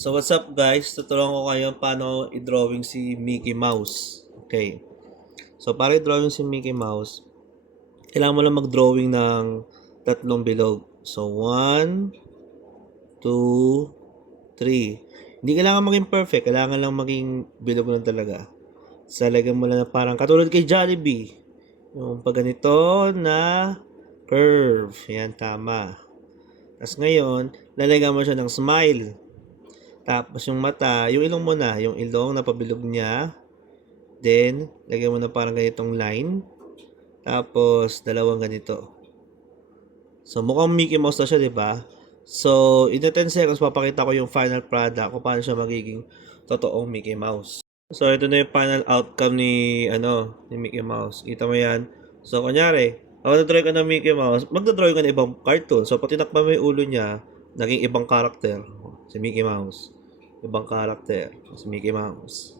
So what's up guys? Tuturuan ko kayo paano i-drawing si Mickey Mouse. Okay. So para i-drawing si Mickey Mouse, kailangan mo lang mag-drawing ng tatlong bilog. So 1, 2, 3. Hindi kailangan maging perfect, kailangan lang maging bilog lang talaga. So lagyan mo lang na parang katulad kay Jollibee. Yung pag ganito na curve. Yan, tama. Tapos ngayon, lalagyan mo siya ng smile. Tapos yung mata, yung ilong mo na, yung ilong na pabilog niya. Then, lagyan mo na parang ganitong line. Tapos, dalawang ganito. So, mukhang Mickey Mouse na siya, di ba? So, in the 10 seconds, papakita ko yung final product kung paano siya magiging totoong Mickey Mouse. So, ito na yung final outcome ni Mickey Mouse. Kita mo yan? So, kunyari, ako na-draw ka ng Mickey Mouse, magdadrawing ka ng ibang cartoon. So, pag tinakpan mo yung ulo niya, naging ibang karakter. Si Mickey Mouse. Ibang karakter. Si Mickey Mouse.